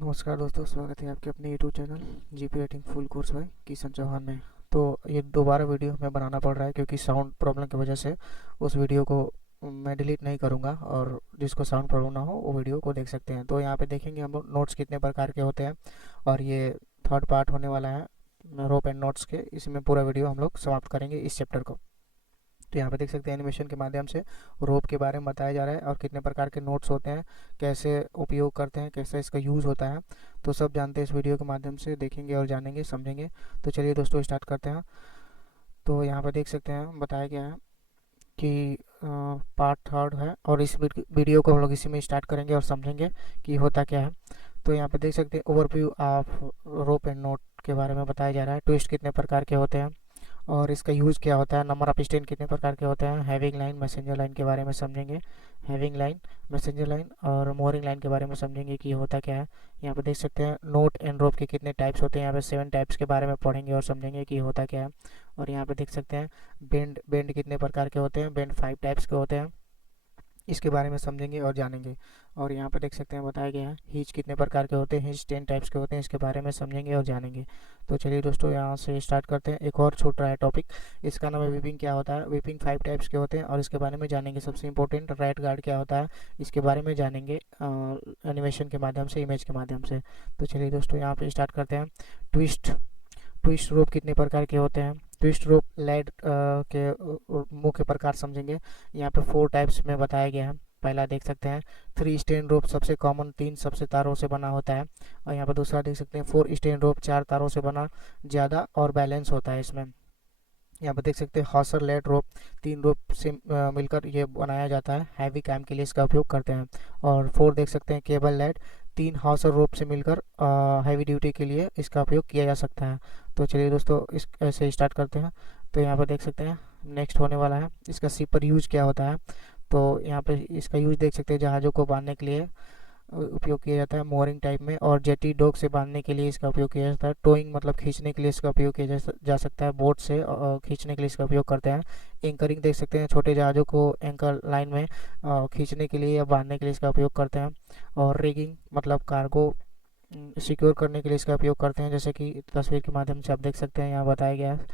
नमस्कार दोस्तों, स्वागत है आपके अपने YouTube channel GP rating full course by Kishan Chauhan में। तो ये दोबारा वीडियो हमें बनाना पड़ रहा है क्योंकि साउंड प्रॉब्लम की वजह से उस वीडियो को मैं डिलीट नहीं करूँगा, और जिसको साउंड प्रॉब्लम ना हो वो वीडियो को देख सकते हैं। तो यहाँ पे देखेंगे हम लोग नोट्स कितने प्रकार के होते हैं, और ये थर्ड पार्ट होने वाला है रोप एंड नोट्स के। इसमें पूरा वीडियो हम लोग समाप्त करेंगे इस चैप्टर को। तो यहाँ पे देख सकते हैं एनिमेशन के माध्यम से रोप के बारे में बताया जा रहा है और कितने प्रकार के नोट्स होते हैं, कैसे उपयोग करते हैं, कैसे इसका यूज़ होता है। तो सब जानते हैं, इस वीडियो के माध्यम से देखेंगे और जानेंगे, समझेंगे। तो चलिए दोस्तों, स्टार्ट करते हैं। तो यहाँ पे देख सकते हैं बताया गया है कि पार्ट थर्ड है, और इस वीडियो को हम लोग इसी में स्टार्ट करेंगे और समझेंगे कि होता क्या है। तो यहाँ पे देख सकते हैं overview of rope and note के बारे में बताया जा रहा है। ट्विस्ट कितने प्रकार के होते हैं और इसका यूज़ क्या होता है, नंबर ऑफ स्टेन कितने प्रकार के होते हैं, हैविंग लाइन मैसेंजर लाइन के बारे में समझेंगे। हैविंग लाइन, मैसेंजर लाइन और मोरिंग लाइन के बारे में समझेंगे कि होता क्या है। यहाँ पे देख सकते हैं नोट एंड रोप के कितने टाइप्स होते हैं, यहाँ पे 7 टाइप्स के बारे में पढ़ेंगे और समझेंगे कि होता क्या है। और यहाँ पे देख सकते हैं बेंड बेंड कितने प्रकार के होते हैं, बेंड 5 टाइप्स के होते हैं, इसके बारे में समझेंगे और जानेंगे। और यहाँ पर देख सकते हैं बताया गया है हिच कितने प्रकार के होते हैं, हिच 10 टाइप्स के होते हैं, इसके बारे में समझेंगे और जानेंगे। तो चलिए दोस्तों, यहाँ से स्टार्ट करते हैं। एक और छूट रहा है टॉपिक, इसका नाम है वीपिंग। क्या होता है, वीपिंग 5 टाइप्स के होते हैं और इसके बारे में जानेंगे। सबसे इंपॉर्टेंट राइट गार्ड क्या होता है, इसके बारे में जानेंगे एनिमेशन के माध्यम से, इमेज के माध्यम से। तो चलिए दोस्तों, यहाँ पे स्टार्ट करते हैं। ट्विस्ट ट्विस्ट रोप कितने प्रकार के होते हैं, ट्विस्ट रोप लेड के मुख्य प्रकार समझेंगे। यहाँ पे 4 टाइप्स में बताया गया है। पहला देख सकते हैं 3 स्टेन रोप, सबसे कॉमन 3 सबसे तारों से बना होता है। और यहाँ पर दूसरा देख सकते हैं 4 स्टेन रोप, 4 तारों से बना, ज़्यादा और बैलेंस होता है इसमें। यहाँ पर देख सकते हैं हॉसर लेड रोप, 3 रोप से मिलकर ये बनाया जाता है, हैवी काम के लिए इसका उपयोग करते हैं। और 4 देख सकते हैं केबल लेड, 3 हॉसर रोप से मिलकर हैवी ड्यूटी के लिए इसका उपयोग किया जा सकता है। तो चलिए दोस्तों, इस ऐसे स्टार्ट करते हैं। तो यहाँ पर देख सकते हैं नेक्स्ट होने वाला है, इसका सीपर यूज क्या होता है। तो यहाँ पे इसका यूज देख सकते हैं जहाज़ों को बांधने के लिए उपयोग किया जाता है मोरिंग टाइप में, और जेटी डॉक से बांधने के लिए इसका उपयोग किया जाता है। टोइंग मतलब खींचने के लिए इसका उपयोग किया जा सकता है, बोट से खींचने के लिए इसका उपयोग करते हैं। एंकरिंग देख सकते हैं, छोटे जहाज़ों को एंकर लाइन में खींचने के लिए या बांधने के लिए इसका उपयोग करते हैं। और रिगिंग मतलब कार्गो सिक्योर करने के लिए इसका उपयोग करते हैं, जैसे कि तस्वीर के माध्यम से आप देख सकते हैं यहाँ बताया गया है।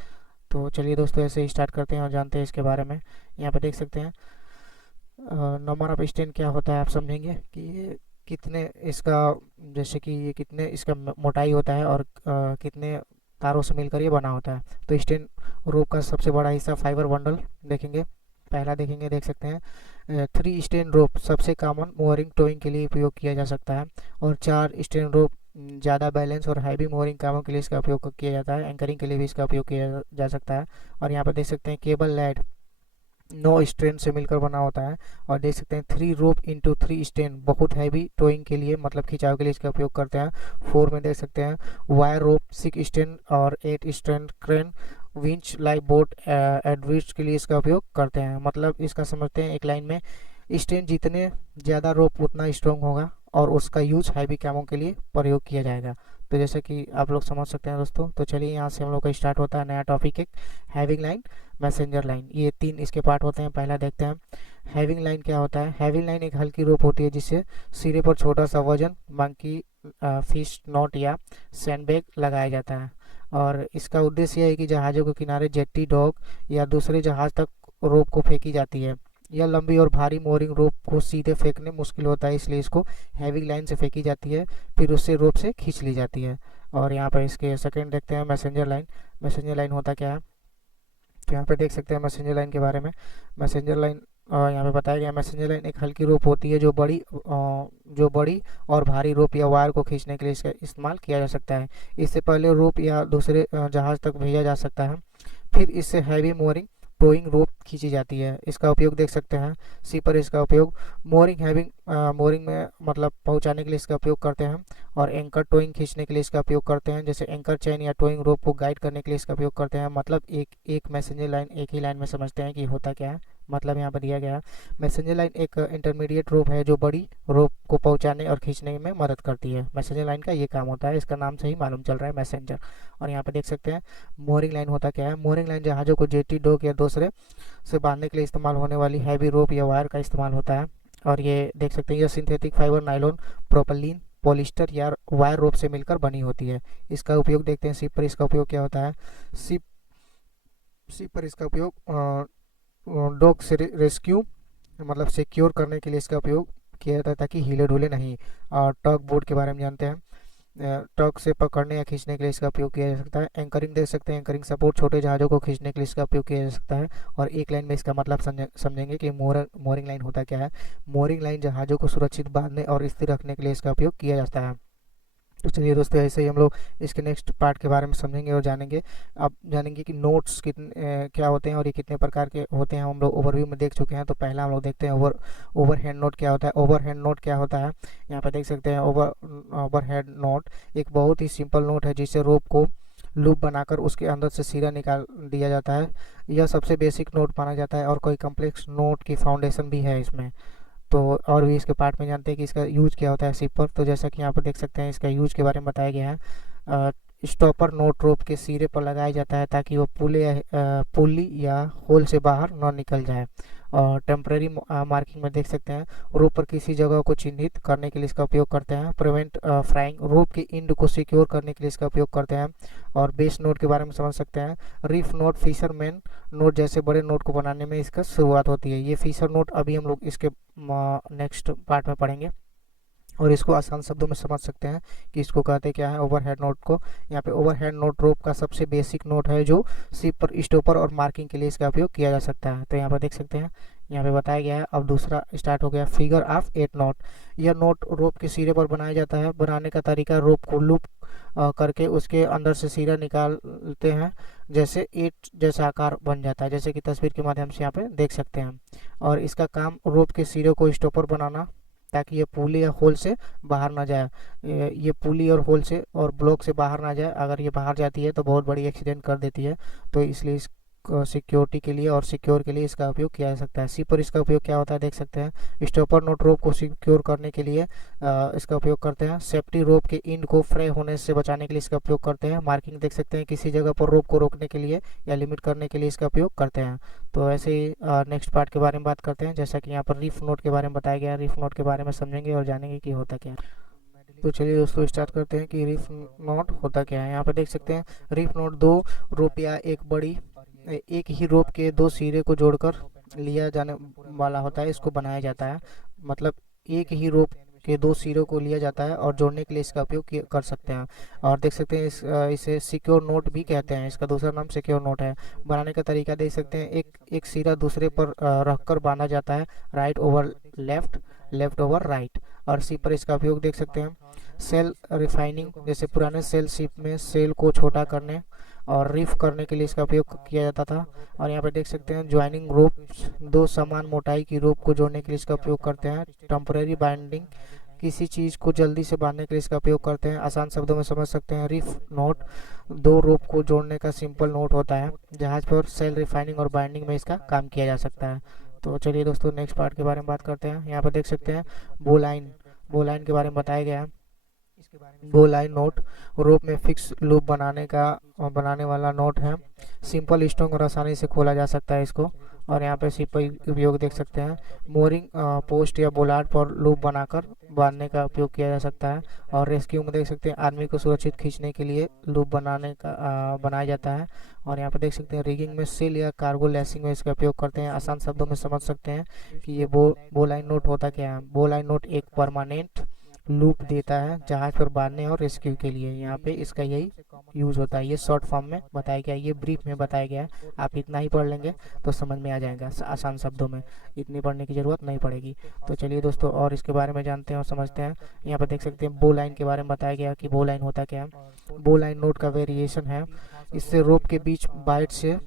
तो चलिए दोस्तों, ऐसे ही स्टार्ट करते हैं और जानते हैं इसके बारे में। यहाँ पे देख सकते हैं नंबर ऑफ स्टेन क्या होता है, आप समझेंगे कि ये कितने इसका, जैसे कि ये कितने इसका मोटाई होता है और कितने तारों से मिलकर ये बना होता है। तो स्टेन रोप का सबसे बड़ा हिस्सा फाइबर बंडल देखेंगे। पहला देखेंगे, देख सकते हैं 3 स्टेन रोप, सबसे कॉमन मोअरिंग टोइंग के लिए उपयोग किया जा सकता है। और 4 स्टेन रोप, ज़्यादा बैलेंस और हैवी मोअरिंग कामों के लिए इसका उपयोग किया जाता है। एंकरिंग के लिए भी इसका उपयोग किया जा सकता है। और यहाँ पर देख सकते हैं केबल लैड 9 स्ट्रेन से मिलकर बना होता है। और देख सकते हैं 3 रोप इंटू 3 स्टेन, बहुत हैवी टोइंग के लिए मतलब खिंचाव के लिए इसका उपयोग करते हैं। 4 में देख सकते हैं वायर रोप 6 स्टेन और 8 स्टेन क्रेन विंच लाइफ बोट एडविच के लिए इसका उपयोग करते हैं। मतलब इसका समझते हैं, एक लाइन में स्टेन जितने ज़्यादा रोप उतना स्ट्रॉन्ग होगा और उसका यूज हैवी कामों के लिए प्रयोग किया जाएगा। तो जैसे कि आप लोग समझ सकते हैं दोस्तों। तो चलिए यहाँ से हम लोग का स्टार्ट होता है नया टॉपिक, एक हैविंग लाइन, मैसेंजर लाइन। ये 3 इसके पार्ट होते हैं। पहला देखते हैं हैविंग लाइन क्या होता है। हैविंग लाइन एक हल्की रोप होती है जिससे सिरे पर छोटा सा वजन, मंकी फिश नॉट या सैंडबैग लगाया जाता है। और इसका उद्देश्य यह है कि जहाज़ों के किनारे जेट्टी डॉक या दूसरे जहाज तक रोप को फेंकी जाती है। यह लंबी और भारी मोरिंग रोप को सीधे फेंकने मुश्किल होता है, इसलिए इसको हैविंग लाइन से फेंकी जाती है, फिर उससे रोप से खींच ली जाती है। और यहाँ पर इसके सेकंड देखते हैं मैसेंजर लाइन। मैसेंजर लाइन होता क्या है, तो यहाँ पे देख सकते हैं मैसेंजर लाइन के बारे में। मैसेंजर लाइन यहाँ पे बताया गया, मैसेंजर लाइन एक हल्की रोप होती है जो बड़ी और भारी रोप या वायर को खींचने के लिए इसका इस्तेमाल किया जा सकता है। इससे पहले रोप या दूसरे जहाज तक भेजा जा सकता है, फिर इससे हैवी मोरिंग टोइंग रोप खींची जाती है। इसका उपयोग देख सकते हैं सी पर, इसका उपयोग मोरिंग हैविंग मोरिंग में मतलब पहुंचाने के लिए इसका उपयोग करते हैं। और एंकर टोइंग खींचने के लिए इसका उपयोग करते हैं, जैसे एंकर चेन या टोइंग रोप को गाइड करने के लिए इसका उपयोग करते हैं। मतलब एक एक मैसेंजर लाइन एक ही लाइन में समझते हैं कि होता क्या है। मतलब यहाँ पर दिया गया है मैसेंजर लाइन एक इंटरमीडिएट रोप है जो बड़ी रोप को पहुंचाने और खींचने में मदद करती है। मैसेंजर लाइन का ये काम होता है, इसका नाम से ही मालूम चल रहा है मैसेंजर। और यहाँ पे देख सकते हैं मोरिंग लाइन होता क्या है। मोरिंग लाइन जहाज़ों को जेटी डॉक या दूसरे से बांधने के लिए इस्तेमाल होने वाली हैवी रोप या वायर का इस्तेमाल होता है। और ये देख सकते हैं, यह synthetic fibre, nylon, propylene polyester या वायर रोप से मिलकर बनी होती है। इसका उपयोग देखते हैं शिप पर इसका उपयोग क्या होता है। शिप शिप पर इसका उपयोग डॉक से रेस्क्यू मतलब सिक्योर करने के लिए इसका उपयोग किया जाता है ताकि हिले डुले नहीं। और टग बोट के बारे में जानते हैं। टग से पकड़ने या खींचने के लिए इसका उपयोग किया जा सकता है। एंकरिंग देख सकते हैं, एंकरिंग सपोर्ट छोटे जहाज़ों को खींचने के लिए इसका उपयोग किया जा सकता है। और एक लाइन में इसका मतलब समझेंगे कि मोरिंग लाइन होता क्या है। मोरिंग लाइन जहाज़ों को सुरक्षित बांधने और स्थिर रखने के लिए इसका उपयोग किया जाता है। तो चलिए दोस्तों, ऐसे ही हम लोग इसके नेक्स्ट पार्ट के बारे में समझेंगे और जानेंगे। अब जानेंगे कि नोट्स कितने क्या होते हैं और ये कितने प्रकार के होते हैं। हम लोग ओवरव्यू में देख चुके हैं। तो पहला हम लोग देखते हैं ओवरहेड नोट क्या होता है। ओवरहेड नोट क्या होता है, यहाँ पे देख सकते हैं। ओवरहेड नोट एक बहुत ही सिंपल नोट है जिससे रोप को लूप बनाकर उसके अंदर से सिरा निकाल दिया जाता है। यह सबसे बेसिक नोट माना जाता है और कोई कम्प्लेक्स नोट की फाउंडेशन भी है इसमें। तो और भी इसके पार्ट में जानते हैं कि इसका यूज क्या होता है शिप पर। तो जैसा कि यहाँ पर देख सकते हैं इसका यूज के बारे में बताया गया है। स्टॉपर नोट रोप के सिरे पर लगाया जाता है ताकि वो पुली या होल से बाहर न निकल जाए। और टेम्परेरी मार्किंग में देख सकते हैं रोप पर किसी जगह को चिन्हित करने के लिए इसका उपयोग करते हैं। प्रिवेंट फ्राइंग रोप के इंड को सिक्योर करने के लिए इसका उपयोग करते हैं। और बेस नोट के बारे में समझ सकते हैं। रीफ नोट फिशरमैन नोट जैसे बड़े नोट को बनाने में इसका शुरुआत होती है। ये फिशर नोट अभी हम लोग इसके नेक्स्ट पार्ट में पढ़ेंगे और इसको आसान शब्दों में समझ सकते हैं कि इसको कहते क्या है ओवरहेड नोट को। यहाँ पे ओवरहेड नोट रोप का सबसे बेसिक नोट है जो शिप पर स्टॉपर और मार्किंग के लिए इसका उपयोग किया जा सकता है। तो यहाँ पर देख सकते हैं यहाँ पे बताया गया है। अब दूसरा स्टार्ट हो गया फिगर ऑफ 8 नोट। यह नोट रोप के सिरे पर बनाया जाता है। बनाने का तरीका रोप को लूप करके उसके अंदर से सिरा निकालते हैं जैसे 8 जैसा आकार बन जाता है, जैसे कि तस्वीर के माध्यम से यहाँ पे देख सकते हैं। और इसका काम रोप के सिरे को स्टॉपर बनाना ताकि ये पुली या होल से बाहर ना जाए। ये पुली और होल से और ब्लॉक से बाहर ना जाए। अगर ये बाहर जाती है तो बहुत बड़ी एक्सीडेंट कर देती है। तो इसलिए इस सिक्योरिटी के लिए और सिक्योर के लिए इसका उपयोग किया जा सकता है। सी पर इसका उपयोग क्या होता है देख सकते हैं। स्टॉपर नोट रोप को सिक्योर करने के लिए इसका उपयोग करते हैं। सेफ्टी रोप के इंड को फ्रे होने से बचाने के लिए इसका उपयोग करते हैं। मार्किंग देख सकते हैं किसी जगह पर रोप को रोकने के लिए या लिमिट करने के लिए इसका उपयोग करते हैं। तो ऐसे ही नेक्स्ट पार्ट के बारे में बात करते हैं। जैसा कि यहाँ पर रीफ नोट के बारे में बताया गया है। रीफ नोट के बारे में समझेंगे और जानेंगे कि होता क्या है। तो चलिए दोस्तों स्टार्ट करते हैं कि रीफ नोट होता क्या है। यहाँ पर देख सकते हैं रीफ नोट दो रोप या एक ही रोप के दो सिरे को जोड़कर लिया जाने वाला होता है। इसको बनाया जाता है मतलब एक ही रोप के दो सिरों को लिया जाता है और जोड़ने के लिए इसका उपयोग कर सकते हैं। और देख सकते हैं इसे सिक्योर नोट भी कहते हैं। इसका दूसरा नाम सिक्योर नोट है। बनाने का तरीका देख सकते हैं। एक सिरा दूसरे पर रखकर बांधा जाता है। Right over left, left over right. और सी पर इसका उपयोग देख सकते हैं। सेल रिफाइनिंग जैसे पुराने सेल शिप में सेल को छोटा करने और रिफ करने के लिए इसका उपयोग किया जाता था। और यहाँ पे देख सकते हैं ज्वाइनिंग रोप दो समान मोटाई की रोप को जोड़ने के लिए इसका उपयोग करते हैं। टेम्परेरी बाइंडिंग किसी चीज़ को जल्दी से बांधने के लिए इसका उपयोग करते हैं। आसान शब्दों में समझ सकते हैं। रिफ नोट दो रोप को जोड़ने का सिंपल नोट होता है। जहाज पर सेल रिफाइनिंग और बाइंडिंग में इसका काम किया जा सकता है। तो चलिए दोस्तों नेक्स्ट पार्ट के बारे में बात करते हैं। यहाँ पर देख सकते हैं बोलाइन के बारे में बताया गया है। बोलाइन नोट रोप में फिक्स लूप बनाने वाला नोट है। सिंपल स्ट्रोंग और आसानी से खोला जा सकता है इसको। और यहाँ पे सिप उपयोग देख सकते हैं। मोरिंग पोस्ट या बोलार्ड पर लूप बनाकर बांधने का उपयोग किया जा सकता है। और रेस्क्यू में देख सकते हैं आदमी को सुरक्षित खींचने के लिए लूप बनाया जाता है। और यहाँ पे देख सकते हैं रिगिंग में सेल या कार्गो लैसिंग में इसका उपयोग करते हैं। आसान शब्दों में समझ सकते हैं कि ये बोलाइन नोट होता क्या है। बोलाइन नोट एक परमानेंट लूप देता है जहाज पर बांधने और रेस्क्यू के लिए। यहाँ पे इसका यही यूज होता है। ये शॉर्ट फॉर्म में बताया गया है, ये ब्रीफ में बताया गया है। आप इतना ही पढ़ लेंगे तो समझ में आ जाएगा आसान शब्दों में। इतनी पढ़ने की जरूरत नहीं पड़ेगी। तो चलिए दोस्तों और इसके बारे में जानते हैं और समझते हैं। यहाँ पर देख सकते हैं बोलाइन के बारे में बताया गया कि बोलाइन होता क्या है। बोलाइन नोट का वेरिएशन है। इससे रोप के बीच बाइट से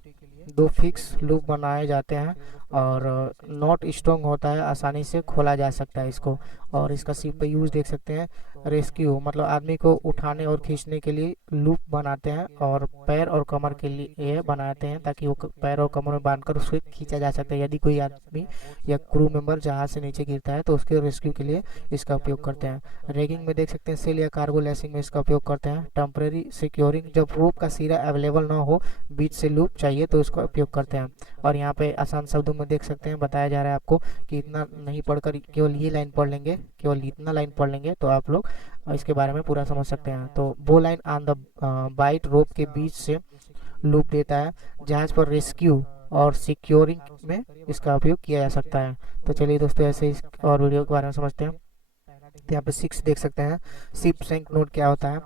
दो फिक्स लूप बनाए जाते हैं और नॉट स्ट्रॉन्ग होता है, आसानी से खोला जा सकता है इसको। और इसका सिप पे यूज देख सकते हैं। रेस्क्यू मतलब आदमी को उठाने और खींचने के लिए लूप बनाते हैं और पैर और कमर के लिए बनाते हैं ताकि वो पैर और कमर में बांधकर उसको खींचा जा सकता है। यदि कोई आदमी या क्रू मेंबर जहाज से नीचे गिरता है तो उसके रेस्क्यू के लिए इसका उपयोग करते हैं। रेगिंग में देख सकते हैं सेल या कार्गो लैसिंग में इसका उपयोग करते हैं। टेम्परेरी सिक्योरिंग जब रोप का सिरा अवेलेबल ना हो, बीच से लूप चाहिए तो इसका उपयोग करते हैं। और यहाँ पे आसान शब्दों में देख सकते हैं बताया जा रहा है आपको कि इतना नहीं पढ़कर केवल ये लाइन पढ़ लेंगे, केवल इतना लाइन पढ़ लेंगे तो आप लोग इसके बारे में पूरा समझ सकते हैं। तो वो लाइन ऑन द बाइट रोप के बीच से लूप देता है। जहाज पर रेस्क्यू और सिक्योरिंग में इसका उपयोग किया जा सकता है। तो चलिए दोस्तों ऐसे ही और वीडियो के बारे में समझते हैं। तो यहाँ पे 6 देख सकते हैं, शिप सैंक नोट क्या होता है।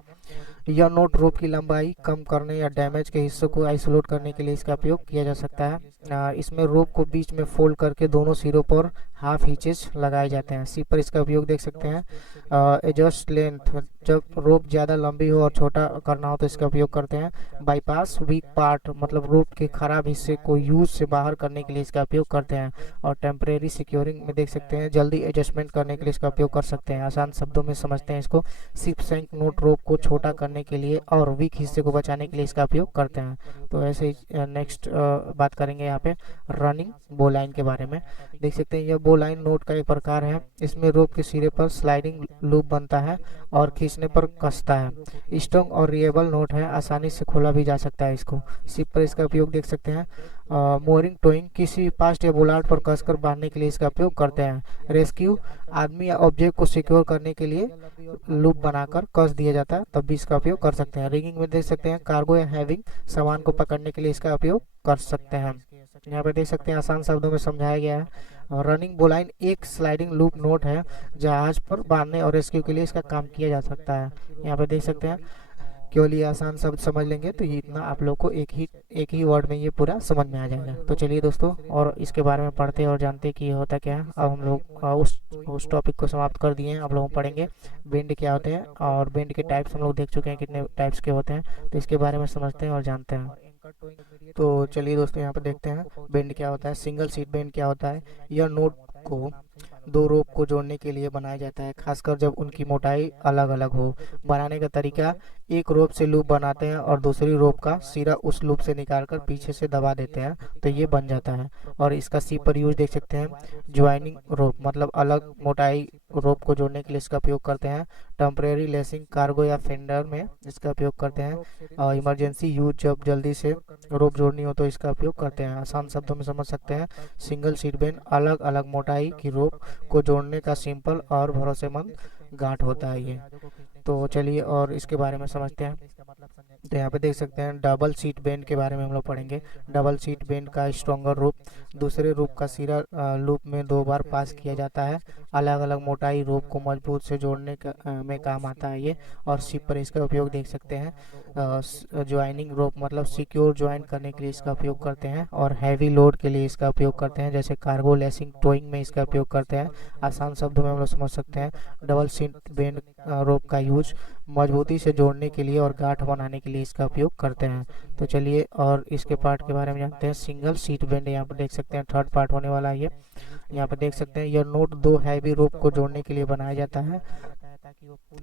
यह नोट रोप की लंबाई कम करने या डैमेज के हिस्सों को आइसोलेट करने के लिए इसका उपयोग किया जा सकता है। इसमें रोप को बीच में फोल्ड करके दोनों सिरों पर हाफ हिचेस लगाए जाते हैं। सी पर इसका उपयोग देख सकते हैं। एडजस्ट लेंथ, जब रोप ज़्यादा लंबी हो और छोटा करना हो तो इसका उपयोग करते हैं। बाईपास वीक पार्ट, मतलब रोप के खराब हिस्से को यूज से बाहर करने के लिए इसका उपयोग करते हैं। और टेम्परेरी सिक्योरिंग में देख सकते हैं, जल्दी एडजस्टमेंट करने के लिए इसका उपयोग कर सकते हैं। आसान शब्दों में समझते हैं इसको, शिप सैंक नोट रोप को छोटा करने के लिए और वीक हिस्से को बचाने के लिए इसका उपयोग करते हैं। तो ऐसे ही नेक्स्ट बात करेंगे यहाँ पे रनिंग बो लाइन के बारे में। देख सकते हैं यह बो लाइन नोट का एक प्रकार है। इसमें रोप के सिरे पर स्लाइडिंग लूप बनता है और खींचने पर कसता है। स्ट्रॉन्ग और रिएबल नोट है, आसानी से खोला भी जा सकता है इसको। शिप पर इसका उपयोग देख सकते हैं। मोरिंग टोइंग, किसी पास्ट या बोलार्ड पर कसकर बांधने के लिए इसका उपयोग करते हैं। रेस्क्यू, आदमी या ऑब्जेक्ट को सिक्योर करने के लिए लूप बनाकर कस दिया जाता है, तब भी इसका उपयोग कर सकते हैं। रिगिंग में देख सकते हैं, कार्गो या हैविंग सामान को पकड़ने के लिए इसका उपयोग कर सकते हैं। यहाँ पे देख सकते हैं आसान शब्दों में समझाया गया है। रनिंग बोलाइन एक स्लाइडिंग लूप नोट है, जहाज पर बांधने और रेस्क्यू के लिए इसका काम किया जा सकता है। यहाँ पे देख सकते हैं, केवल ये आसान शब्द समझ लेंगे तो ये इतना आप लोग को एक ही वर्ड में ये पूरा समझ में आ जाएगा। तो चलिए दोस्तों और इसके बारे में पढ़ते और जानते कि ये होता क्या है। अब हम लोग उस टॉपिक को समाप्त कर दिए हैं। अब लोग पढ़ेंगे बेंड क्या होते हैं, और बेंड के टाइप्स हम लोग देख चुके हैं कितने टाइप्स के होते हैं। तो इसके बारे में समझते हैं और जानते हैं। तो चलिए दोस्तों यहाँ पे देखते हैं बेंड क्या होता है। सिंगल सीट बेंड क्या होता है। यह नोट को दो रोप को जोड़ने के लिए बनाया जाता है, खासकर जब उनकी मोटाई अलग अलग हो। बनाने का तरीका, एक रोप से लूप बनाते हैं और दूसरी रोप का सिरा उस लूप से निकालकर पीछे से दबा देते हैं तो ये बन जाता है। और इसका सी पर यूज देख सकते हैं। ज्वाइनिंग रोप, मतलब अलग मोटाई रोप को जोड़ने के लिए इसका उपयोग करते हैं। टेम्परेरी लेसिंग, कार्गो या फेंडर में इसका उपयोग करते हैं। इमरजेंसी यूज, जब जल्दी से रोप जोड़नी हो तो इसका उपयोग करते हैं। आसान शब्दों में समझ सकते हैं, सिंगल सीट बेंड अलग अलग मोटाई की रोप को जोड़ने का सिंपल और भरोसेमंद गांठ होता है ये। तो चलिए और इसके बारे में समझते हैं। तो यहाँ पे देख सकते हैं डबल सीट बेंड के बारे में हम लोग पढ़ेंगे। डबल सीट बेंड का स्ट्रॉन्गर रूप, दूसरे रूप का सिरा लूप में 2 बार पास किया जाता है। अलग अलग मोटाई रोप को मजबूत से जोड़ने में काम आता है ये। और शिप पर इसका उपयोग देख सकते हैं। ज्वाइनिंग रोप, मतलब सिक्योर ज्वाइन करने के लिए इसका उपयोग करते हैं। और हैवी लोड के लिए इसका उपयोग करते हैं, जैसे कार्गो लेसिंग टोइंग में इसका उपयोग करते हैं। आसान शब्दों में हम लोग समझ सकते हैं, डबल सीट बेंड रोप का यूज मजबूती से जोड़ने के लिए और गांठ बनाने के लिए इसका उपयोग करते हैं। तो चलिए और इसके पार्ट के बारे में जानते हैं। सिंगल सीट बेंड, यहाँ पर देख सकते हैं थर्ड पार्ट होने वाला है ये। यहाँ पर देख सकते हैं यह नोट 2 हैवी रोप को जोड़ने के लिए बनाया जाता है।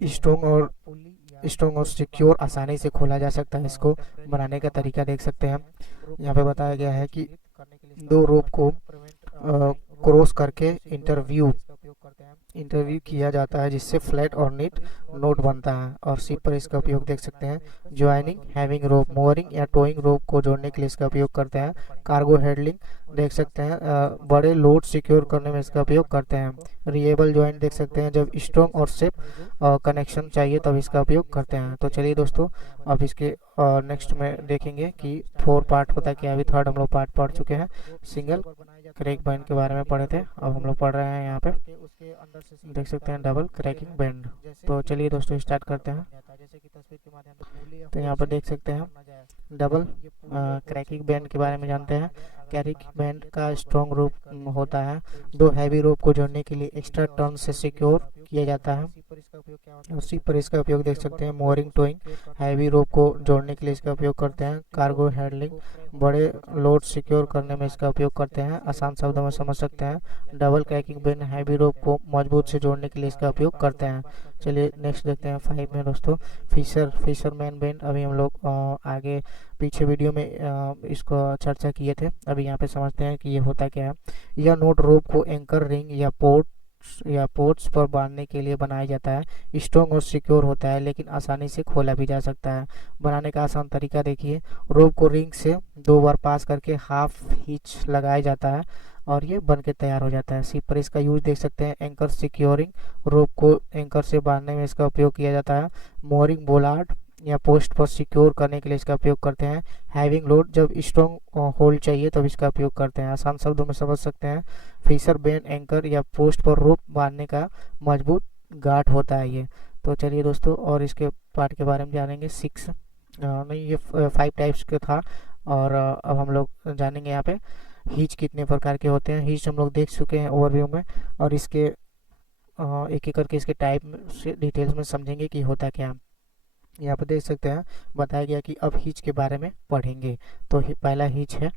स्ट्रॉन्ग और सिक्योर, आसानी से खोला जा सकता है। इसको बनाने का तरीका देख सकते हैं। यहाँ पे बताया गया है कि 2 रोप को क्रॉस करके इंटरव्यू किया जाता है, जिससे फ्लैट और नीट नोट बनता है। और शिप पर इसका उपयोग देख सकते हैं। ज्वाइनिंग, हैविंग रोप, मोअरिंग या टोइंग रोप को जोड़ने के लिए इसका उपयोग करते हैं। कार्गो हैंडलिंग देख सकते हैं, बड़े लोड सिक्योर करने में इसका उपयोग करते हैं। रिएबल ज्वाइंट देख सकते हैं, जब स्ट्रॉन्ग और सेफ कनेक्शन चाहिए तब इसका उपयोग करते हैं। तो चलिए दोस्तों अब इसके नेक्स्ट में देखेंगे कि 4 पार्ट होता है क्या। अभी थर्ड हम लोग पार्ट पढ़ चुके हैं, सिंगल क्रैक बैंड के बारे में पढ़े थे। अब हम लोग पढ़ रहे हैं यहाँ पे देख सकते हैं डबल क्रैकिंग बैंड। तो चलिए दोस्तों स्टार्ट करते हैं। तो यहाँ पर देख सकते हैं डबल क्रैकिंग बैंड के बारे में जानते हैं। क्रैकिंग बैंड का स्ट्रॉन्ग रूप होता है, 2 हैवी रोप को जोड़ने के लिए एक्स्ट्रा टर्न से सिक्योर किया जाता है। उसी पर इसका उपयोग देख सकते हैं। मोअरिंग टोइंग, हैवी रोप को जोड़ने के लिए इसका उपयोग करते हैं। कार्गो हैंडलिंग, बड़े लोड सिक्योर करने में इसका उपयोग करते हैं। आसान शब्दों में समझ सकते हैं। डबल क्रैकिंग बैंड हैवी रोप को मजबूत से जोड़ने के लिए इसका उपयोग करते हैं। चलिए नेक्स्ट देखते हैं 5 में दोस्तों, फिशरमैन बैंड। अभी हम लोग आगे पीछे वीडियो में इसको चर्चा किए थे। अभी यहाँ पे समझते हैं कि ये होता क्या है। यह नोट रोप को एंकर रिंग या पोर्ट्स पर बांधने के लिए बनाया जाता है। स्ट्रॉन्ग और सिक्योर होता है, लेकिन आसानी से खोला भी जा सकता है। बनाने का आसान तरीका देखिए, रोप को रिंग से 2 बार पास करके हाफ हिच लगाया जाता है। और ये बन के तैयार हो जाता है। सी पर इसका यूज देख सकते हैं, एंकर सिक्योरिंग, रोप को एंकर से बांधने में इसका उपयोग किया जाता है। मोरिंग बोलार्ड या पोस्ट पर सिक्योर करने के लिए इसका उपयोग करते हैं। हैविंग लोड, जब स्ट्रॉन्ग होल्ड चाहिए तब इसका उपयोग करते हैं। आसान शब्दों में समझ सकते हैं, फिशर बेन एंकर या पोस्ट पर रोप बांधने का मजबूत गांठ होता है ये। तो चलिए दोस्तों, और इसके पार्ट के बारे में जानेंगे। नहीं, ये 5 टाइप्स का था। और अब हम लोग जानेंगे यहाँ पे हीच कितने प्रकार के होते हैं। हीच हम लोग देख चुके हैं ओवरव्यू में, और इसके एक एक करके इसके टाइप से डिटेल्स में समझेंगे कि होता क्या। यहाँ पर देख सकते हैं बताया गया कि अब हीच के बारे में पढ़ेंगे। तो पहला हीच है,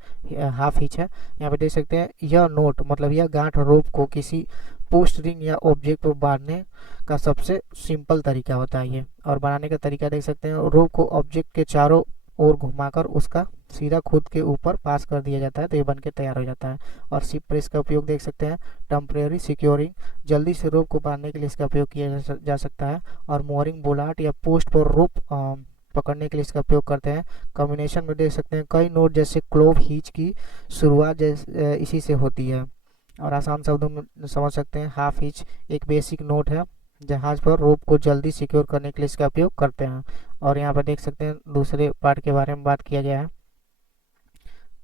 हाफ हीच है। यहाँ पे देख सकते हैं, यह नोट मतलब यह गांठ रोप को किसी पोस्ट रिंग या ऑब्जेक्ट पर बांधने का सबसे सिंपल तरीका होता है ये। और बनाने का तरीका देख सकते हैं, रोप को ऑब्जेक्ट के चारों ओर घुमाकर उसका सीधा खुद के ऊपर पास कर दिया जाता है, तो ये बन के तैयार हो जाता है। और सिप प्रेस का उपयोग देख सकते हैं, टेम्परेरी सिक्योरिंग, जल्दी से रोप को बांधने के लिए इसका उपयोग किया जा सकता है। और मोरिंग बोलाट या पोस्ट पर रोप पकड़ने के लिए इसका उपयोग करते हैं। कॉम्बिनेशन में देख सकते हैं, कई नोट जैसे क्लोव हीच की शुरुआत इसी से होती है। और आसान शब्दों में समझ सकते हैं, हाफ हीच एक बेसिक नोट है, जहाज पर रोप को जल्दी सिक्योर करने के लिए इसका उपयोग करते हैं। और यहाँ पर देख सकते हैं दूसरे पार्ट के बारे में बात किया गया है।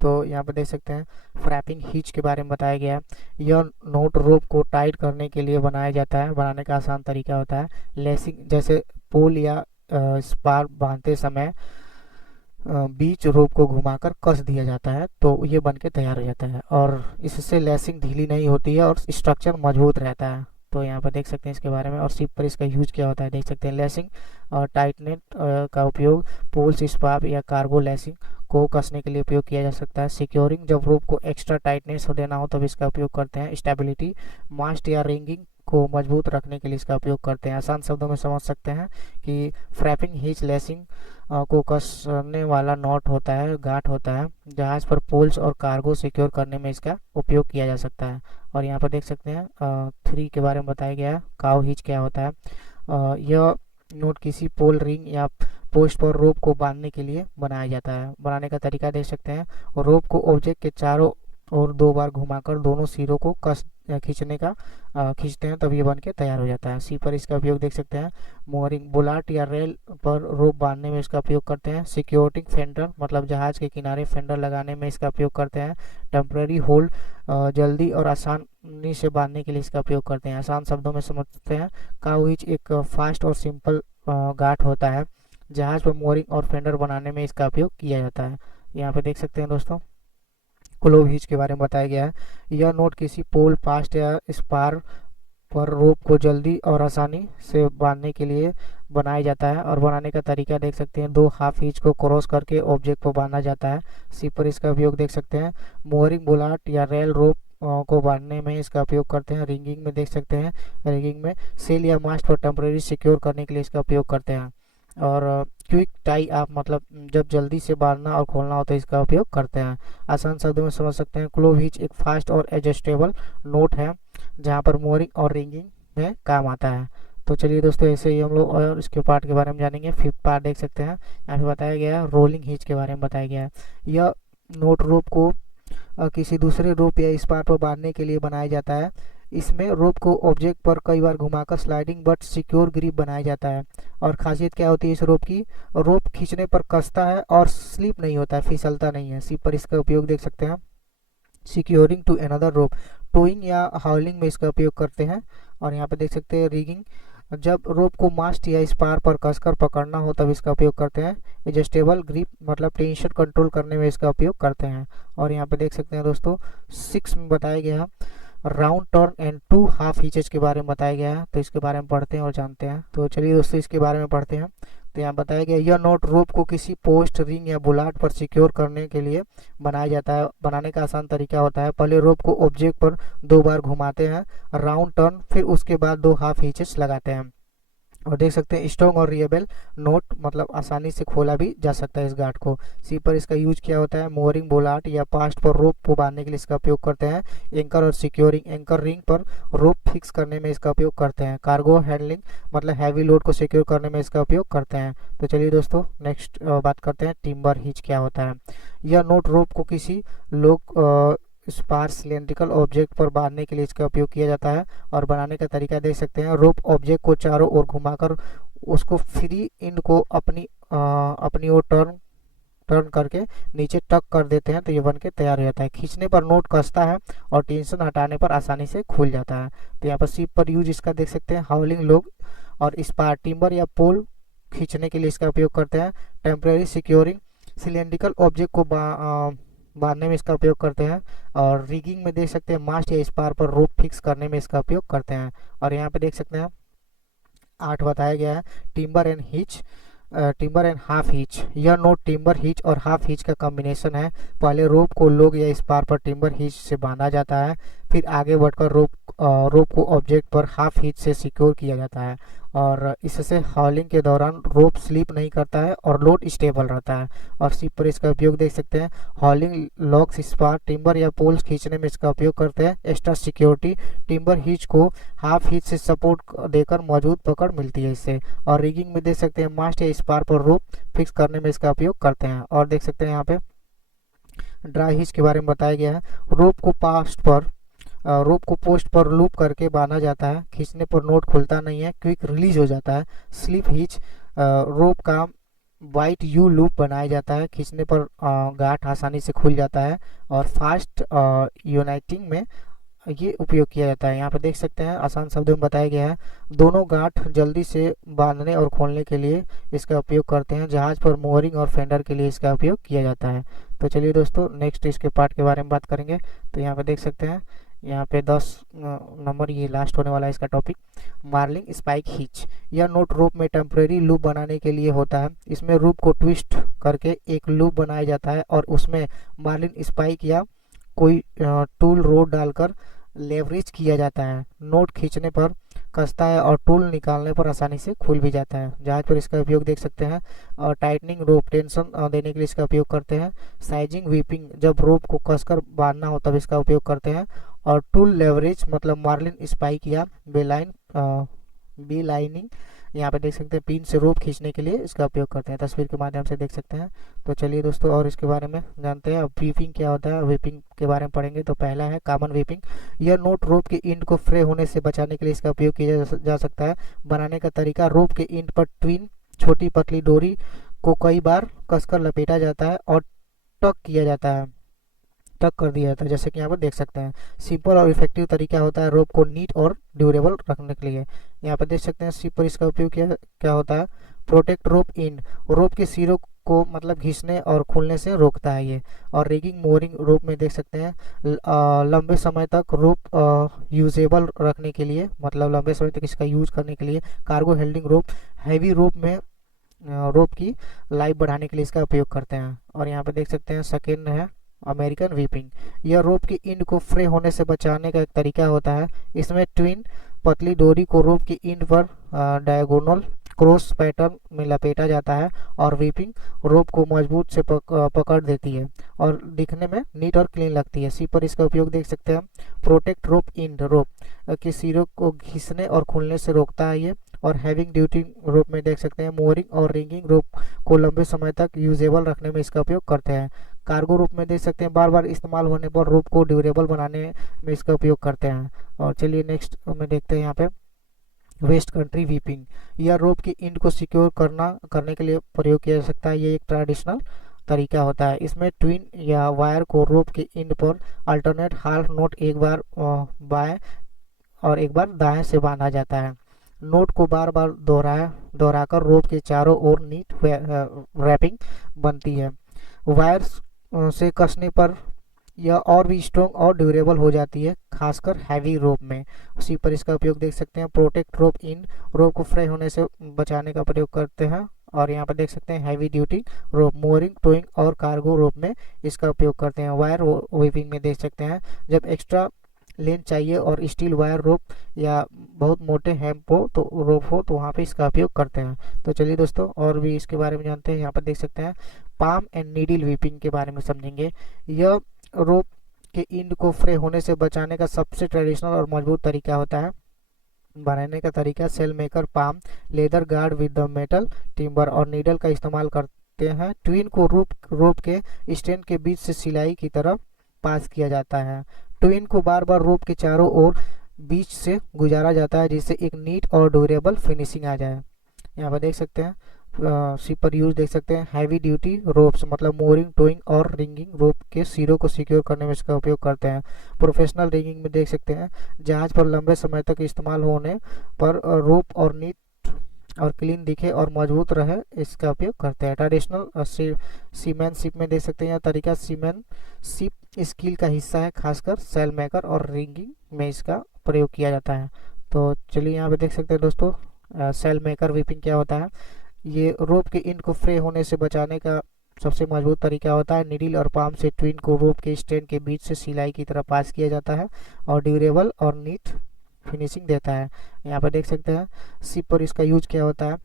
तो यहाँ पर देख सकते हैं, फ्रैपिंग हीच के बारे में बताया गया है। यह नोट रोप को टाइट करने के लिए बनाया जाता है। बनाने का आसान तरीका होता है लेसिंग, जैसे पोल या स्पार बांधते समय बीच रोप को घुमाकर कस दिया जाता है, तो ये बन के तैयार हो जाता है। और इससे लेसिंग ढीली नहीं होती है और स्ट्रक्चर मजबूत रहता है। तो यहाँ पर देख सकते हैं इसके बारे में। और सिप पर इसका यूज क्या होता है देख सकते हैं, लेसिंग और टाइटनेट का उपयोग पोल्स, स्पार या कार्गो लेसिंग को कसने के लिए उपयोग किया जा सकता है। सिक्योरिंग, जब रोप को एक्स्ट्रा टाइटनेस देना हो तब इसका उपयोग करते हैं। स्टेबिलिटी, मास्ट या रिंगिंग को मजबूत रखने के लिए इसका उपयोग करते हैं। आसान शब्दों में समझ सकते हैं कि फ्रैपिंग हीच लेसिंग को कसने वाला नॉट होता है, गांठ होता है। जहाज पर पोल्स और कार्गो सिक्योर करने में इसका उपयोग किया जा सकता है। और यहाँ पर देख सकते हैं 3 के बारे में बताया गया है, काव हीच क्या होता है। यह नोट किसी पोल, रिंग या पोस्ट पर रोप को बांधने के लिए बनाया जाता है। बनाने का तरीका देख सकते हैं, रोप को ऑब्जेक्ट के चारों ओर 2 बार घुमाकर दोनों सिरों को खींचते हैं, तब ये बन के तैयार हो जाता है। सी पर इसका उपयोग देख सकते हैं, मोरिंग बोलाट या रेल पर रोप बांधने में इसका उपयोग करते हैं। सिक्योरिटी फेंडर, मतलब जहाज के किनारे फेंडर लगाने में इसका उपयोग करते हैं। टेम्पररी होल्ड, जल्दी और आसानी से बांधने के लिए इसका उपयोग करते हैं। आसान शब्दों में समझते हैं, काउच एक फास्ट और सिंपल गांठ होता है। जहाज पर मोरिंग और फेंडर बनाने में इसका उपयोग किया जाता है। यहाँ पे देख सकते हैं दोस्तों, क्लोव हीच के बारे में बताया गया है। यह नोट किसी पोल, पास्ट या स्पार पर रोप को जल्दी और आसानी से बांधने के लिए बनाया जाता है। और बनाने का तरीका देख सकते हैं, 2 हाफ हीच को क्रॉस करके ऑब्जेक्ट को बांधा जाता है। सी पर इसका उपयोग देख सकते हैं, मोरिंग बोलाट या रेल रोप को बांधने में इसका उपयोग करते हैं। रिंगिंग में देख सकते हैं, रिंगिंग में सेल या मास्ट पर टेम्परेरी सिक्योर करने के लिए इसका उपयोग करते हैं। और क्विक टाई आप, मतलब जब जल्दी से बांधना और खोलना हो तो इसका उपयोग करते हैं। आसान शब्दों में समझ सकते हैं, क्लोव हीच एक फास्ट और एडजस्टेबल नोट है, जहां पर मोरिंग और रिंगिंग में काम आता है। तो चलिए दोस्तों, ऐसे ही हम लोग और इसके पार्ट के बारे में जानेंगे। 5th पार्ट देख सकते हैं, यहाँ पे बताया गया है, रोलिंग हीच के बारे में बताया गया है। यह नोट रोप को किसी दूसरे रोप या स्पार पर बांधने के लिए बनाया जाता है। इसमें रोप को ऑब्जेक्ट पर कई बार घुमाकर स्लाइडिंग बट सिक्योर ग्रिप बनाया जाता है। और खासियत क्या होती है इस रोप की, रोप खींचने पर कसता है और स्लिप नहीं होता है, फिसलता नहीं है। सिप पर इसका उपयोग देख सकते हैं, securing to another rope, towing या हाउलिंग में इसका उपयोग करते हैं। और यहाँ पे देख सकते हैं रिगिंग, जब रोप को मास्ट या स्पार पर कसकर पकड़ना हो तब इसका उपयोग करते हैं। एडजस्टेबल ग्रिप, मतलब टेंशन कंट्रोल करने में इसका उपयोग करते हैं। और यहाँ पे देख सकते हैं दोस्तों, 6 में बताया गया है, राउंड टर्न एंड 2 हाफ हीचेस के बारे में बताया गया है। तो इसके बारे में पढ़ते हैं और जानते हैं। तो चलिए दोस्तों, इसके बारे में पढ़ते हैं। तो यहाँ बताया गया, यह नोट रोप को किसी पोस्ट, रिंग या बुलाट पर सिक्योर करने के लिए बनाया जाता है। बनाने का आसान तरीका होता है, पहले रोप को ऑब्जेक्ट पर 2 बार घुमाते हैं, राउंड टर्न, फिर उसके बाद 2 हाफ हीचेस लगाते हैं। और देख सकते हैं स्ट्रॉन्ग और रिएबल नोट, मतलब आसानी से खोला भी जा सकता है इस गार्ड को। सी पर इसका यूज क्या होता है, मोरिंग बोलाट या पास्ट पर रोप को बांधने के लिए इसका उपयोग करते हैं। एंकर और सिक्योरिंग, एंकर रिंग पर रोप फिक्स करने में इसका उपयोग करते हैं। कार्गो हैंडलिंग, मतलब हैवी लोड को सिक्योर करने में इसका उपयोग करते हैं। तो चलिए दोस्तों, नेक्स्ट बात करते हैं टिम्बर हीच क्या होता है। यह नोट रोप को किसी लोग स्पार सिलेंड्रिकल ऑब्जेक्ट पर बांधने के लिए इसका उपयोग किया जाता है। और बनाने का तरीका देख सकते हैं, रोप ऑब्जेक्ट को चारों ओर घुमाकर उसको फ्री एंड को अपनी ओर टर्न करके नीचे टक कर देते हैं तो ये बन के तैयार हो जाता है। खींचने पर नोट कसता है और टेंशन हटाने पर आसानी से खुल जाता है। तो यहाँ पर शिप पर यूज इसका देख सकते हैं, हाउलिंग लोग और स्पार टिम्बर या पोल खींचने के लिए इसका उपयोग करते हैं। टेम्परेरी सिक्योरिंग सिलेंड्रिकल ऑब्जेक्ट को बांधने में इसका उपयोग करते हैं। और रिगिंग में देख सकते हैं, मास्ट या स्पार पर रोप फिक्स करने में इसका उपयोग करते हैं। और यहाँ पे देख सकते हैं 8 बताया गया है, timber and hitch, timber and half hitch. यह नोट टिम्बर हिच और हाफ हिच का कॉम्बिनेशन है। पहले रोप को लोग या स्पार पर टिम्बर हिच से बांधा जाता है, फिर आगे बढ़कर रोप को ऑब्जेक्ट पर हाफ हिच से सिक्योर किया जाता है। और इससे हॉलिंग के दौरान रोप स्लिप नहीं करता है और लोड स्टेबल रहता है। और शिप पर इसका उपयोग देख सकते हैं, हॉलिंग लॉक्स स्पार टिम्बर या पोल्स खींचने में इसका उपयोग करते हैं। एक्स्ट्रा सिक्योरिटी टिम्बर हिच को हाफ हिच से सपोर्ट देकर मौजूद पकड़ मिलती है इससे। और रिगिंग में देख सकते हैं, मास्ट या स्पार पर रोप फिक्स करने में इसका उपयोग करते हैं। और देख सकते हैं यहाँ पे ड्राई हिच के बारे में बताया गया है, रोप को पोस्ट पर लूप करके बांधा जाता है। खींचने पर नोट खुलता नहीं है, क्विक रिलीज हो जाता है। स्लिप हिच रोप का वाइट यू लूप बनाया जाता है, खींचने पर गांठ आसानी से खुल जाता है। और फास्ट यूनाइटिंग में ये उपयोग किया जाता है। यहाँ पे देख सकते हैं आसान शब्दों में बताया गया है, दोनों गांठ जल्दी से बांधने और खोलने के लिए इसका उपयोग करते हैं। जहाज पर मोहरिंग और फेंडर के लिए इसका उपयोग किया जाता है। तो चलिए दोस्तों, नेक्स्ट इसके पार्ट के बारे में बात करेंगे। तो यहाँ पे देख सकते हैं, यहाँ पे 10 नंबर ये लास्ट होने वाला है इसका टॉपिक, मार्लिंग स्पाइक हिच। यह नोट रोप में टेम्परेरी लूप बनाने के लिए होता है। इसमें रूप को ट्विस्ट करके एक लूप बनाया जाता है और उसमें मार्लिन स्पाइक या कोई टूल रोड डालकर लेवरेज किया जाता है। नोट खींचने पर कसता है और टूल निकालने पर आसानी से खुल भी जाता है। जहाज पर इसका उपयोग देख सकते हैं, और टाइटनिंग रोप टेंशन देने के लिए इसका उपयोग करते हैं। साइजिंग व्हीपिंग जब रोप को कसकर बांधना हो तब इसका उपयोग करते हैं। और टूल लेवरेज मतलब मार्लिन स्पाइक या बी लाइनिंग, यहाँ पे देख सकते हैं पिन से रोप खींचने के लिए इसका उपयोग करते हैं। तस्वीर के माध्यम से देख सकते हैं। तो चलिए दोस्तों, और इसके बारे में जानते हैं। अब वीपिंग क्या होता है, वीपिंग के बारे में पढ़ेंगे। तो पहला है कॉमन वीपिंग। यह नोट रोप के इंड को फ्रे होने से बचाने के लिए इसका उपयोग किया जा सकता है। बनाने का तरीका, रोप के इंड पर ट्विन छोटी पतली डोरी को कई बार कसकर लपेटा जाता है और टक किया जाता है, टक कर दिया जाता है, जैसे कि यहाँ पर देख सकते हैं। सिंपल और इफेक्टिव तरीका होता है रोप को नीट और ड्यूरेबल रखने के लिए। यहाँ पर देख सकते हैं शिप पर इसका उपयोग क्या होता है, प्रोटेक्ट रोप इंड, रोप के सिरों को मतलब घिसने और खुलने से रोकता है ये। और रिगिंग मोरिंग, रोप में देख सकते हैं लंबे समय तक रोप यूजेबल रखने के लिए, मतलब लंबे समय तक इसका यूज करने के लिए। कार्गो हेल्डिंग रोप, हैवी रोप में रोप की लाइफ बढ़ाने के लिए इसका उपयोग करते हैं। और यहाँ पे देख सकते हैं सेकेंड है अमेरिकन वीपिंग। यह रोप के इंड को फ्रे होने से बचाने का एक तरीका होता है। इसमें ट्विन पतली डोरी को रोप के इंड पर डायगोनल क्रॉस पैटर्न में लपेटा जाता है और वीपिंग रोप को मजबूत से पकड़ देती है और दिखने में नीट और क्लीन लगती है। सी पर इसका उपयोग देख सकते हैं, प्रोटेक्ट रोप इंड, रोप के सिरों को घिसने और खुलने से रोकता है ये। और हैविंग ड्यूटी रोप में देख सकते हैं, मोरिंग और रिंगिंग रोप को लंबे समय तक यूजेबल रखने में इसका उपयोग करते हैं। कार्गो रोप में देख सकते हैं, बार बार इस्तेमाल होने पर रोप को ड्यूरेबल बनाने में इसका उपयोग करते हैं। और चलिए नेक्स्ट में देखते हैं यहाँ पे वेस्ट कंट्री वीपिंग। यह रोप के इंड को सिक्योर करने के लिए प्रयोग किया जा सकता है। ये एक ट्रेडिशनल तरीका होता है। इसमें ट्विन या वायर को रोप के इंड पर अल्टरनेट हाफ नोट, एक बार बाएं और एक बार दाएं से बांधा जाता है। नोट को बार बार दोहराकर रोप के चारों ओर नीट रैपिंग बनती है। वायर्स से कसने पर यह और भी स्ट्रॉन्ग और ड्यूरेबल हो जाती है, खासकर हैवी रोप में। उसी पर इसका उपयोग देख सकते हैं, प्रोटेक्ट रोप इन, रोप को फ्रे होने से बचाने का प्रयोग करते हैं। और यहाँ पर देख सकते हैं हैवी ड्यूटी रोप, मोरिंग, टोइंग और कार्गो रोप में इसका उपयोग करते हैं। वायर वीविंग में देख सकते हैं, जब एक्स्ट्रा लेंथ चाहिए और स्टील वायर रोप या बहुत मोटे हेम्प हो तो रोप हो तो वहाँ पे इसका उपयोग करते हैं। तो चलिए दोस्तों, और भी इसके बारे में जानते हैं। यहाँ पर देख सकते हैं पाम एंड नीडल वीपिंग के बारे में समझेंगे। यह रोप के इंड को फ्रे होने से बचाने का सबसे ट्रेडिशनल और मजबूत तरीका होता है। बनाने का तरीका, sail maker palm leather guard with the metal timber और नीडल का इस्तेमाल करते हैं। ट्विन को रोप के स्टैंड के बीच से सिलाई की तरफ पास किया जाता है। ट्विन को बार बार रोप के चारों ओर बीच से गुजारा जाता है जिससे एक नीट और ड्यूरेबल फिनिशिंग आ जाए। यहाँ पर देख सकते हैं शिप पर यूज देख सकते हैं। हैवी ड्यूटी रोप्स मतलब मोरिंग, टोइंग और रिंगिंग रोप के सिरों को सिक्योर करने में इसका उपयोग करते हैं। प्रोफेशनल रिंगिंग में देख सकते हैं जहाज पर लंबे समय तक इस्तेमाल होने पर रोप और नीट और क्लीन दिखे और मजबूत रहे इसका उपयोग करते हैं। ट्रेडिशनल सीमैनशिप में देख सकते हैं यह तरीका सीमैनशिप स्किल का हिस्सा है, खासकर सेल मेकर और रिंगिंग में इसका प्रयोग किया जाता है। तो चलिए यहाँ पे देख सकते हैं दोस्तों सेल मेकर वीपिंग क्या होता है। ये रोप के इंड को फ्रे होने से बचाने का सबसे मजबूत तरीका होता है। नीडल और पाम से ट्विन को रोप के स्टैंड के बीच से सिलाई की तरह पास किया जाता है और ड्यूरेबल और नीट फिनिशिंग देता है। यहाँ पर देख सकते हैं शिप पर इसका यूज क्या होता है।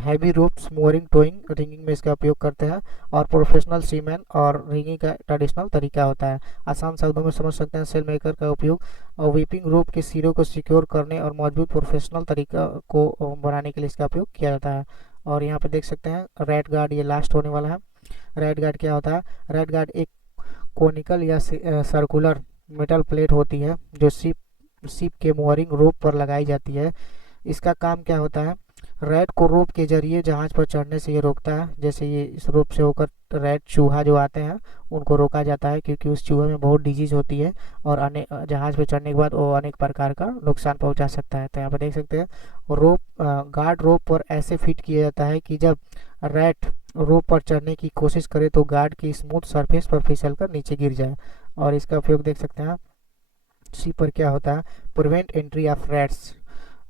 Heavy ropes, mooring, towing, ringing में इसका उपयोग करते हैं और प्रोफेशनल सीमैन और रिंगिंग का ट्रेडिशनल तरीका होता है। आसान शब्दों में समझ सकते हैं सेल मेकर का उपयोग वीपिंग रोप के सिरों को सिक्योर करने और मजबूत प्रोफेशनल तरीका को बनाने के लिए इसका उपयोग किया जाता है। और यहाँ पे देख सकते हैं रेड गार्ड, ये लास्ट होने वाला है। रेड गार्ड क्या होता है। रेड गार्ड एक कोनिकल या सर्कुलर मेटल प्लेट होती है जो शिप के मोरिंग रोप पर लगाई जाती है। इसका काम क्या होता है, रैट को रोप के जरिए जहाज पर चढ़ने से ये रोकता है। जैसे ये इस रोप से होकर रैट चूहा जो आते हैं उनको रोका जाता है क्योंकि उस चूहे में बहुत डिजीज होती है और जहाज पर चढ़ने के बाद वो अनेक प्रकार का नुकसान पहुंचा सकता है। तो यहाँ पर देख सकते हैं रोप गार्ड रोप पर ऐसे फिट किया जाता है कि जब रैट रोप पर चढ़ने की कोशिश करे तो गार्ड की स्मूथ सरफेस पर फिसल कर नीचे गिर जाए। और इसका उपयोग देख सकते हैं शिप पर क्या होता है, प्रिवेंट एंट्री ऑफ रैट्स,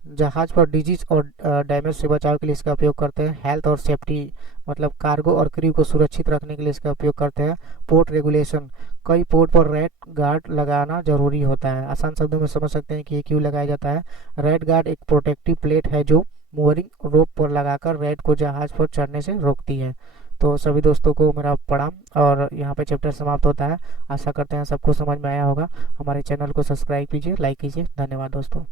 जहाज पर डिजीज और डैमेज से बचाव के लिए इसका उपयोग करते हैं। हेल्थ और सेफ्टी मतलब कार्गो और क्रू को सुरक्षित रखने के लिए इसका उपयोग करते हैं। पोर्ट रेगुलेशन, कई पोर्ट पर रेड गार्ड लगाना जरूरी होता है। आसान शब्दों में समझ सकते हैं कि ये क्यों लगाया जाता है। रेड गार्ड एक प्रोटेक्टिव प्लेट है जो मोरिंग रोप पर लगाकर रेड को जहाज पर चढ़ने से रोकती है। तो सभी दोस्तों को मेरा प्रणाम और यहाँ पे चैप्टर समाप्त होता है। आशा करते हैं सबको समझ में आया होगा। हमारे चैनल को सब्सक्राइब कीजिए, लाइक कीजिए। धन्यवाद दोस्तों।